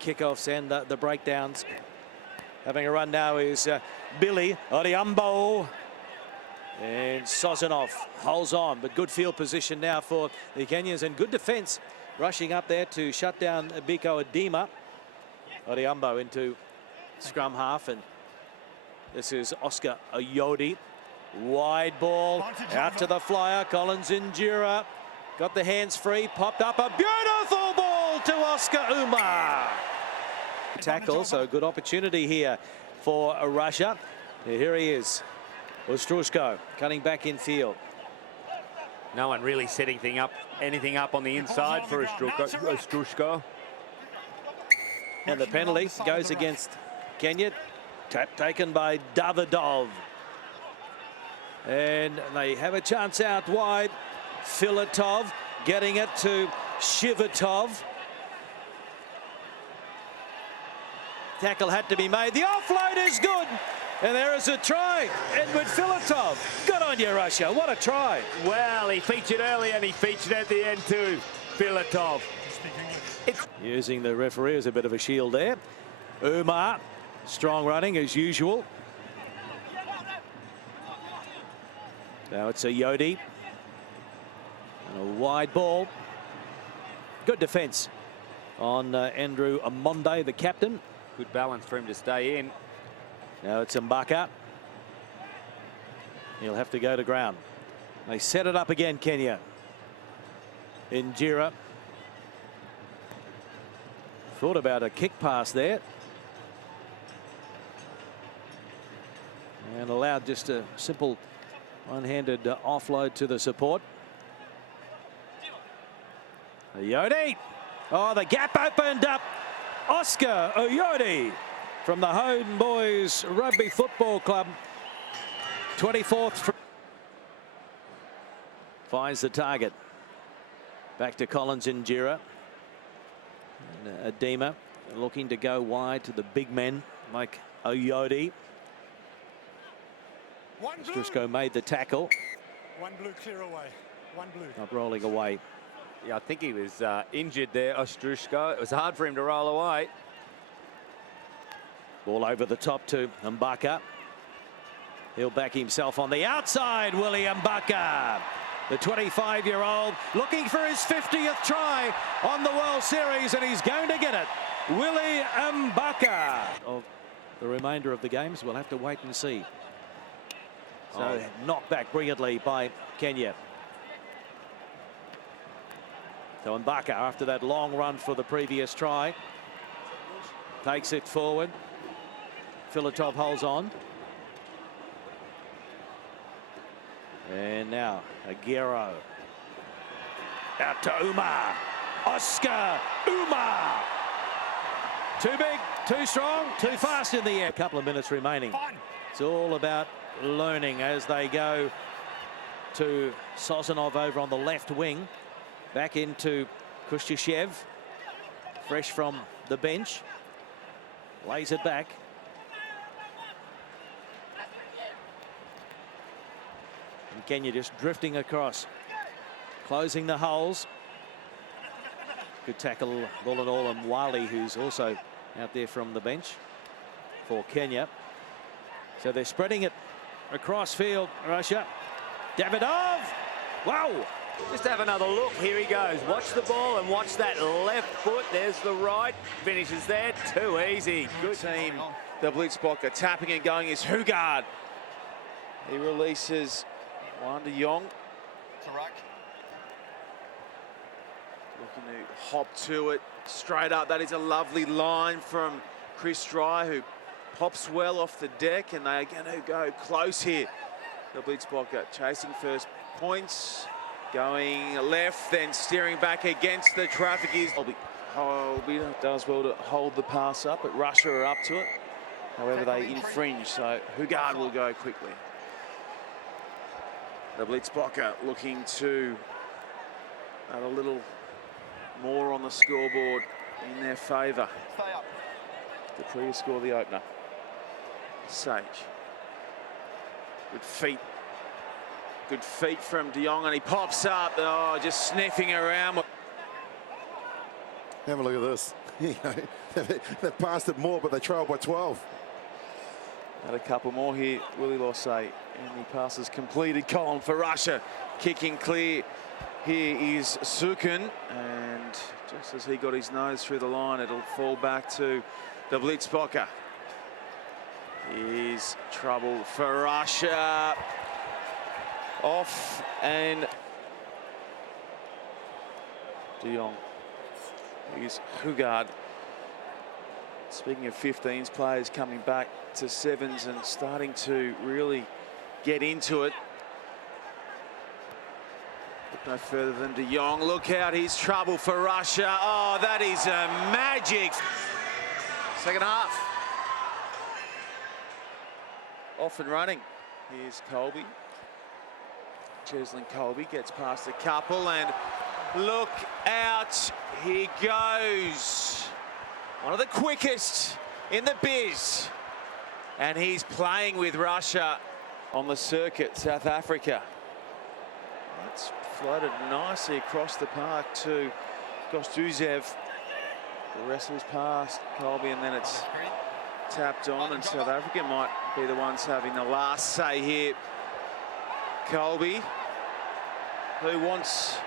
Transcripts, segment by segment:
kickoffs and the breakdowns. Having a run now is Billy Oriambo. And Sozanov holds on, but good field position now for the Kenyans and good defence rushing up there to shut down Biko Adema. Oriambo into scrum half, and this is Oscar Oyodi. Wide ball out to the flyer. Collins Injura got the hands free, popped up a beautiful ball to Oscar Umar. Tackle, so good opportunity here for Russia. Here he is. Ostrushko cutting back in field. No one really setting anything up on the inside for Ostrushko. And the penalty goes against Kenya. Tap taken by Davidov. And they have a chance out wide. Filatov getting it to Shivatov. Tackle had to be made. The offload is good. And there is a try. Edward Filatov. Good on you, Russia. What a try. Well, he featured early and he featured at the end too, Filatov. Using the referee as a bit of a shield there. Umar, strong running as usual. Now it's a Yodi. And a wide ball. Good defence on Andrew Amonde, the captain. Good balance for him to stay in. Now it's Mbaka. He'll have to go to ground. They set it up again, Kenya. Injira. Thought about a kick pass there. And allowed just a simple one-handed offload to the support. Oyodi. Oh, the gap opened up. Oscar Oyodi from the Hone Boys Rugby Football Club. 24th. Finds the target. Back to Collins Injira. And Adema looking to go wide to the big men like Oyodi. Ostrushko made the tackle. One blue clear away. One blue. Not rolling away. Yeah, I think he was injured there, Ostrushko. It was hard for him to roll away. Ball over the top to Mbaka. He'll back himself on the outside, Willie Mbaka. The 25-year-old looking for his 50th try on the World Series, and he's going to get it. Willie Mbaka. Of the remainder of the games, we'll have to wait and see. So knocked back brilliantly by Kenya. So Mbaka, after that long run for the previous try, takes it forward. Filatov holds on. And now Aguero. Out to Umar. Oscar Umar. Too big, too strong, too fast in the air. A couple of minutes remaining. It's all about learning as they go to Sozanov over on the left wing. Back into Kushtishev. Fresh from the bench. Lays it back. And Kenya just drifting across. Closing the holes. Good tackle, ball and all, and Wali, who's also out there from the bench for Kenya. So they're spreading it across field, Russia. Davidov! Wow! Just have another look. Here he goes. Watch the ball and watch that left foot. There's the right. Finishes there. Too easy. Good team. The Blitzbocker tapping and going is Hugard. He releases one to Young. Looking to hop to it straight up. That is a lovely line from Chris Dry, who pops well off the deck, and they are going to go close here. The Blitzbocker chasing first points. Going left, then steering back against the traffic is Holby does well to hold the pass up, but Russia are up to it. However, they infringe, so Hugard will go quickly. The Blitzbocker looking to add a little more on the scoreboard in their favour. The Priya score the opener. Sage. Good feet. Good feet from De Jong, and he pops up. Oh, just sniffing around. Have a look at this. They've passed it more, but they trailed by 12. Had a couple more here, Willie Lossay, and the pass is completed. Colin for Russia, kicking clear. Here is Sukun, and just as he got his nose through the line, it'll fall back to the Blitzbocker. Here's trouble for Russia. Off and De Jong. Here's Hugard. Speaking of 15s, players coming back to 7s and starting to really get into it. Look no further than De Jong. Look out, here's trouble for Russia. Oh, that is a magic. Second half. Off and running. Here's Colby. Cheslin Colby gets past a couple and look out, he goes. One of the quickest in the biz. And he's playing with Russia on the circuit, South Africa. That's floated nicely across the park to Gostuzev. Wrestles past Colby and then it's tapped on, and South Africa might be the ones having the last say here. Colby, who wants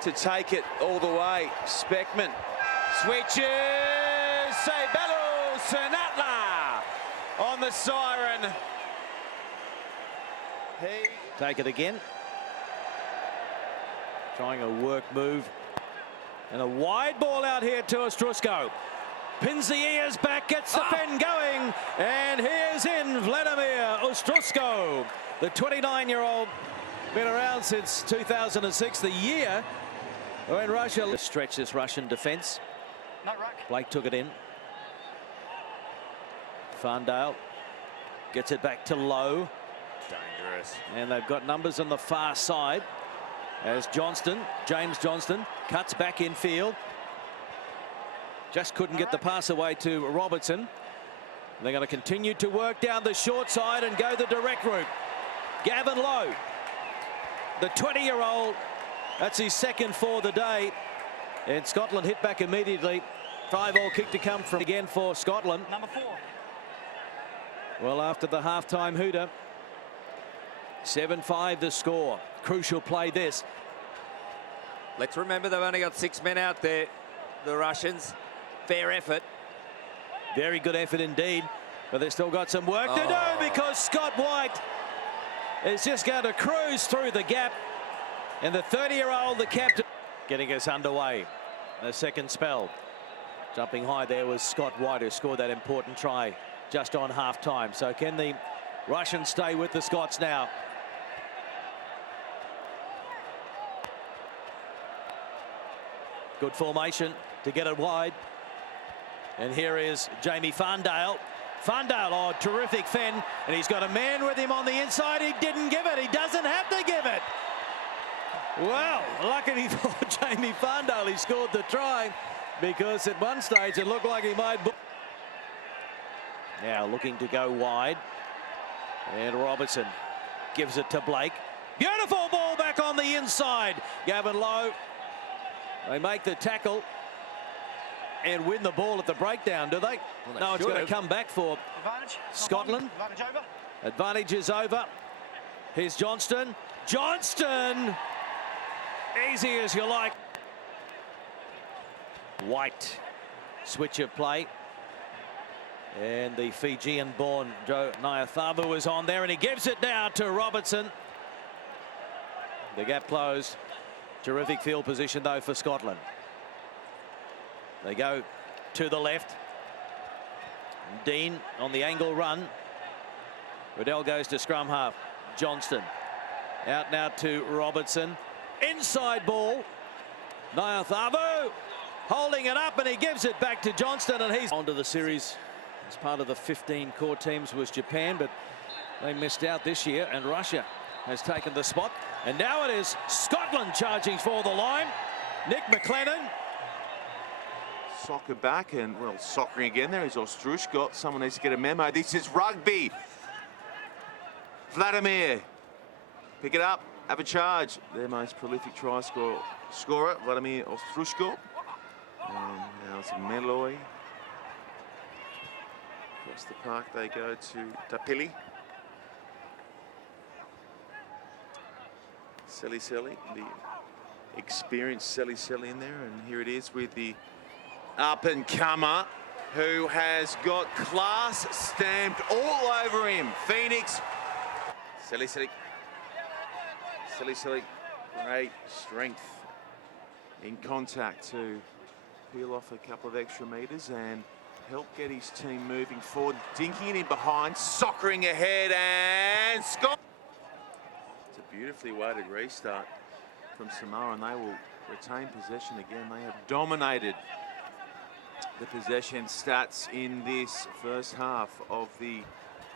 to take it all the way. Speckman switches. Sebelu Senatla on the siren. Take it again. Trying a work move. And a wide ball out here to Ostrusko. Pins the ears back, gets the pen going. And here's in Vladimir Ostrusko. The 29-year-old, been around since 2006, the year when Russia stretched this Russian defence. Blake took it in. Farndale gets it back to Lowe. Dangerous. And they've got numbers on the far side as Johnston, James Johnston, cuts back in field. Just couldn't get the pass away to Robertson. They're going to continue to work down the short side and go the direct route. Gavin Lowe, the 20-year-old, that's his second for the day. And Scotland hit back immediately. 5-all kick to come from again for Scotland. Number 4. Well, after the halftime hooter, 7-5 the score. Crucial play this. Let's remember they've only got 6 men out there, the Russians. Fair effort. Very good effort indeed, but they've still got some work to do because Scott White is just going to cruise through the gap. And the 30-year-old, the captain, getting us underway. The second spell. Jumping high there was Scott White, who scored that important try just on half-time. So can the Russians stay with the Scots now? Good formation to get it wide. And here is Jamie Farndale. Farndale, oh, terrific fen. And he's got a man with him on the inside. He didn't give it. He doesn't have to give it. Well, luckily for Jamie Farndale, he scored the try because at one stage it looked like he might. Now looking to go wide. And Robertson gives it to Blake. Beautiful ball back on the inside. Gavin Lowe. They make the tackle and win the ball at the breakdown, do they? Well, no, it's going to come back for Scotland. Advantage over. Advantage is over. Here's Johnston. Johnston! Easy as you like. White. Switch of play. And the Fijian-born Joe Nyathavu was on there, and he gives it now to Robertson. The gap closed. Terrific field position, though, for Scotland. They go to the left. Dean on the angle run. Riddell goes to scrum half. Johnston out now to Robertson. Inside ball. Nyathavu holding it up, and he gives it back to Johnston, and he's on to the series. As part of the 15 core teams was Japan, but they missed out this year, and Russia has taken the spot. And now it is Scotland charging for the line. Nick McLennan. Soccer back, and well, soccering again. There is Ostrusko. Someone needs to get a memo. This is rugby. Vladimir, pick it up, have a charge. Their most prolific try scorer, Vladimir Ostrusko. And now it's Meloy. Across the park they go to Tapili. Selly, the experienced Selly in there, and here it is with the up-and-comer who has got class stamped all over him. Phoenix. Selly. Great strength in contact to peel off a couple of extra metres and help get his team moving forward. Dinking it in behind, soccering ahead and Scott. It's a beautifully weighted restart from Samoa, and they will retain possession again. They have dominated the possession stats in this first half of the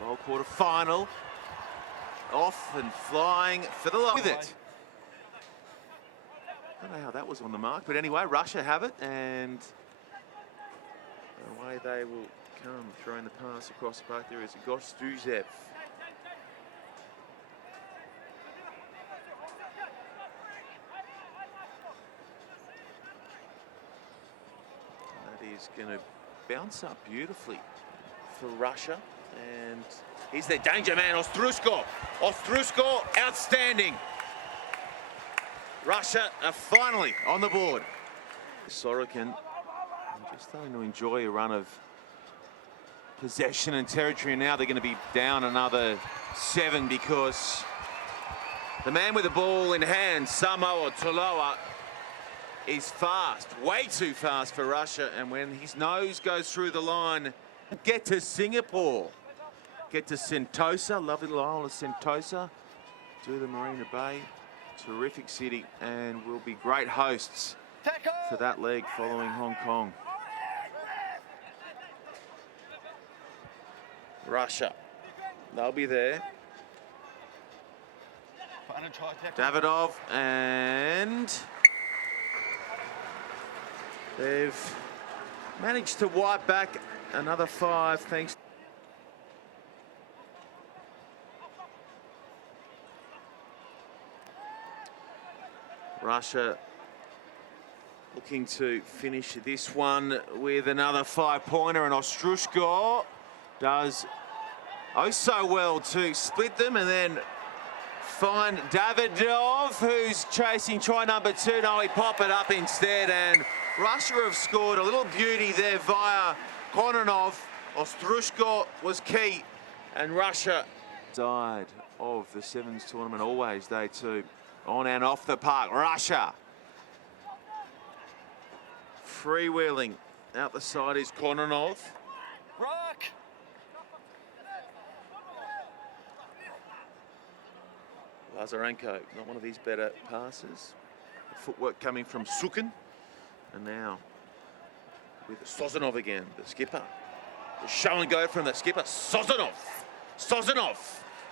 Bowl quarter final. Off and flying for the with it. I don't know how that was on the mark, but anyway, Russia have it, and away they will come, throwing the pass across the park. There is Gostuzev. That is going to bounce up beautifully for Russia, and he's their danger man, Ostrushko. Ostrushko, outstanding. Russia are finally on the board. Sorokin just starting to enjoy a run of possession and territory, and now they're going to be down another 7 because the man with the ball in hand, Samoa Toloa, is fast, way too fast for Russia, and when his nose goes through the line, get to Singapore, get to Sentosa, lovely little island of Sentosa, to the Marina Bay, terrific city, and will be great hosts for that leg following Hong Kong. Russia, they'll be there. Davidov, and they've managed to wipe back another 5 thanks. Russia looking to finish this one with another 5-pointer, and Ostrushko does oh so well to split them and then find Davidov, who's chasing try number 2. No, he popped it up instead, and Russia have scored a little beauty there via Kononov. Ostrushko was key, and Russia side of the Sevens tournament, always day 2. On and off the park, Russia. Freewheeling out the side is Kononov. Rock! Lazarenko, not one of his better passes. Footwork coming from Sukin. And now with Sozanov again, the skipper. The show and go from the skipper, Sozanov. Sozanov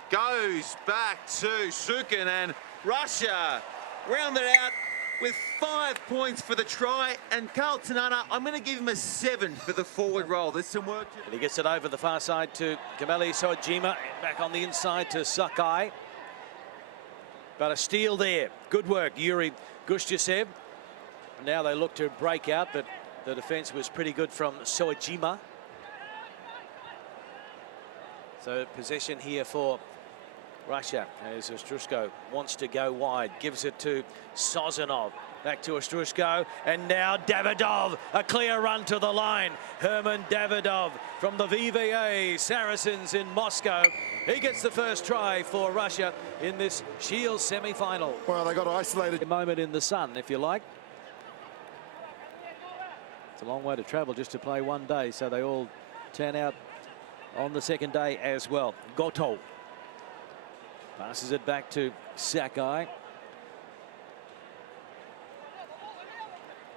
goes back to Sukin, and Russia rounded out with 5 points for the try, and Carl Tanana, I'm going to give him a 7 for the forward roll. There's some work. And he gets it over the far side to Kameli Sojima, back on the inside to Sakai. But a steal there. Good work, Yuri Gushchev. Now they look to break out, but the defense was pretty good from Sojima. So possession here for Russia, as Ostrushko wants to go wide, gives it to Sozanov, back to Ostrushko, and now Davidov, a clear run to the line. Herman Davidov from the VVA Saracens in Moscow. He gets the first try for Russia in this Shield semi-final. Well, they got isolated. A moment in the sun, if you like. It's a long way to travel just to play one day, so they all turn out on the second day as well. Goto passes it back to Sakai.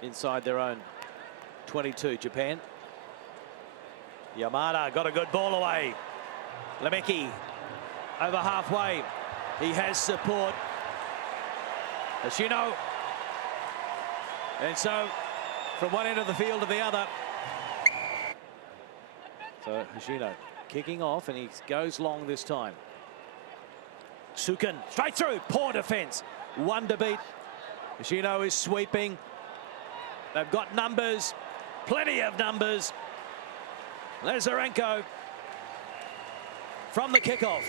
Inside their own 22, Japan. Yamada got a good ball away. Lemeki over halfway. He has support. Ashino. And so from one end of the field to the other. So Hoshino kicking off, and he goes long this time. Sukin straight through, poor defense. One to beat. Hoshino is sweeping. They've got numbers, plenty of numbers. Lazarenko from the kickoff.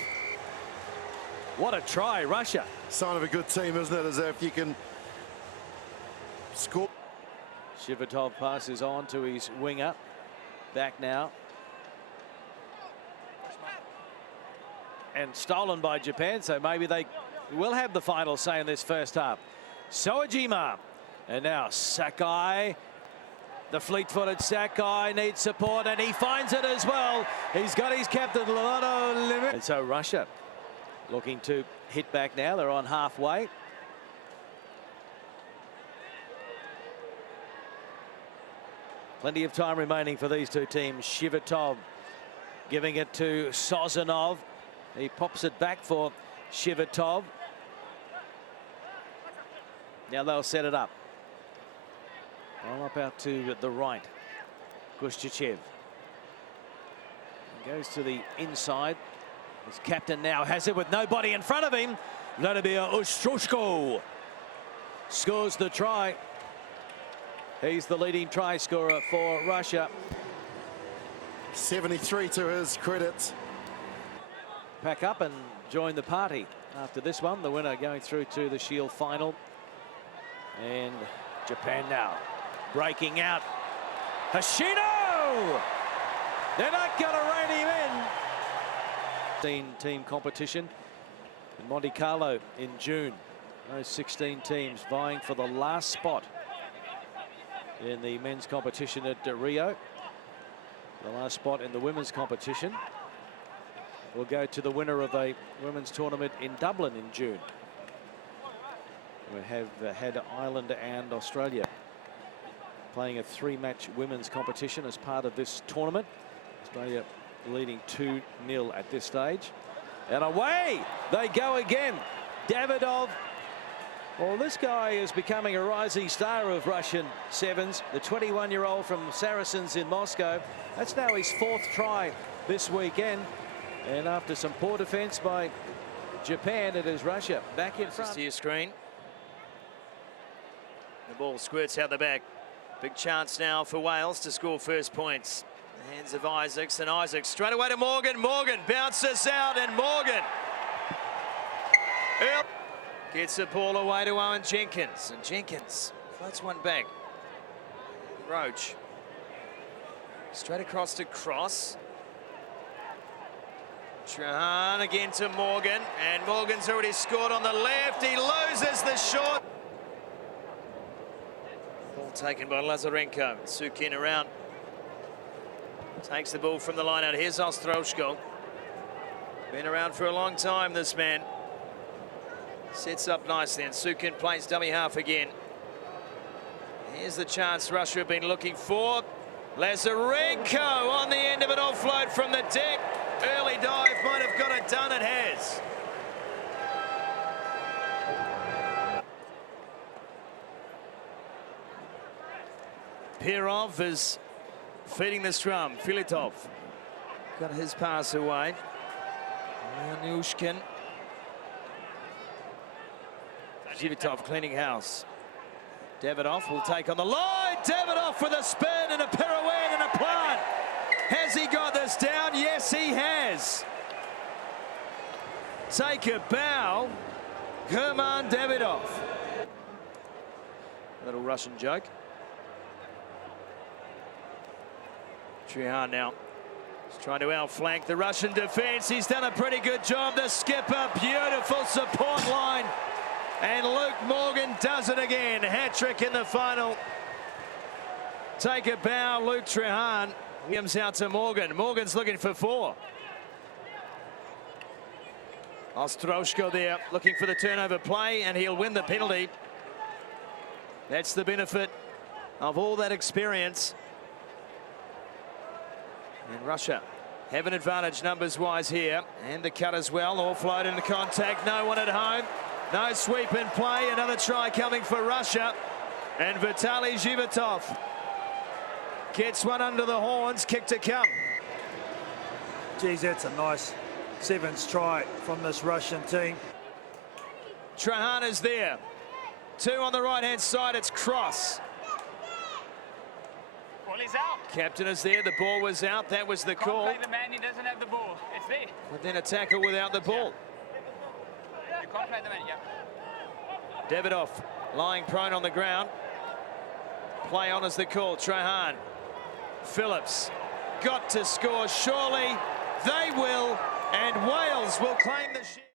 What a try, Russia. Sign of a good team, isn't it? As if you can score. Shivitov passes on to his winger. Back now. And stolen by Japan, so maybe they will have the final say in this first half. Soejima. And now Sakai. The fleet-footed Sakai needs support, and he finds it as well. He's got his captain, Lovato Limit. And so Russia looking to hit back now. They're on halfway. Plenty of time remaining for these two teams. Shivitov giving it to Sozanov. He pops it back for Shivitov. Now they'll set it up. Well, up out to the right. Gushchichev goes to the inside. His captain now has it with nobody in front of him. Vladimir Ushtroshko scores the try. He's the leading try scorer for Russia. 73 to his credit. Pack up and join the party after this one. The winner going through to the Shield final. And Japan now breaking out. Hashino! They're not going to rein him in. Team competition in Monte Carlo in June. Those 16 teams vying for the last spot in the men's competition at Rio. The last spot in the women's competition will go to the winner of a women's tournament in Dublin in June. We have had Ireland and Australia playing a 3-match women's competition as part of this tournament. Australia leading 2-0 at this stage. And away they go again. Davidov. Well, this guy is becoming a rising star of Russian sevens. The 21-year-old from Saracens in Moscow. That's now his 4th try this weekend. And after some poor defense by Japan, it is Russia back in front. To your screen. The ball squirts out the back. Big chance now for Wales to score first points. The hands of Isaacs, and Isaacs straight away to Morgan. Morgan bounces out, and Morgan gets the ball away to Owen Jenkins, and Jenkins floats one back. Roach straight across to Cross. Trahan again to Morgan, and Morgan's already scored on the left. He loses the short. Ball taken by Lazarenko. Sukin around. Takes the ball from the line out. Here's Ostroshko. Been around for a long time, this man. Sets up nicely, and Sukin plays dummy half again. Here's the chance Russia have been looking for. Lazarenko on the end of an offload from the deck. Early dive might have got it done. It has. Pirov is feeding the scrum. Filitov got his pass away. Yanushkin. Zhivitov cleaning house. Davidov will take on the line. Davidov with a spin and a pirouette and a plant. Has he got this down? Yes, he has. Take a bow. Herman Davidov. Little Russian joke. Trihan now. He's trying to outflank the Russian defense. He's done a pretty good job. The skipper, beautiful support line. And Luke Morgan does it again. Hat-trick in the final. Take a bow, Luke Trihan. Williams out to Morgan. Morgan's looking for 4. Ostroshko there looking for the turnover play, and he'll win the penalty. That's the benefit of all that experience. And Russia have an advantage numbers-wise here. And the cut as well. Offload into contact. No one at home. No sweep in play. Another try coming for Russia. And Vitaly Zhivitov gets one under the horns. Kick to come. Geez, that's a nice sevens try from this Russian team. Trahan is there. 2 on the right-hand side. It's Cross. Ball is out. Captain is there. The ball was out. That was the call. Can't play the man, he doesn't have the ball. It's there. But then a tackle without the ball. You can't play the man, yeah. Davidoff lying prone on the ground. Play on as the call. Trahan. Phillips. Got to score. Surely they will. And Wales will claim the shield.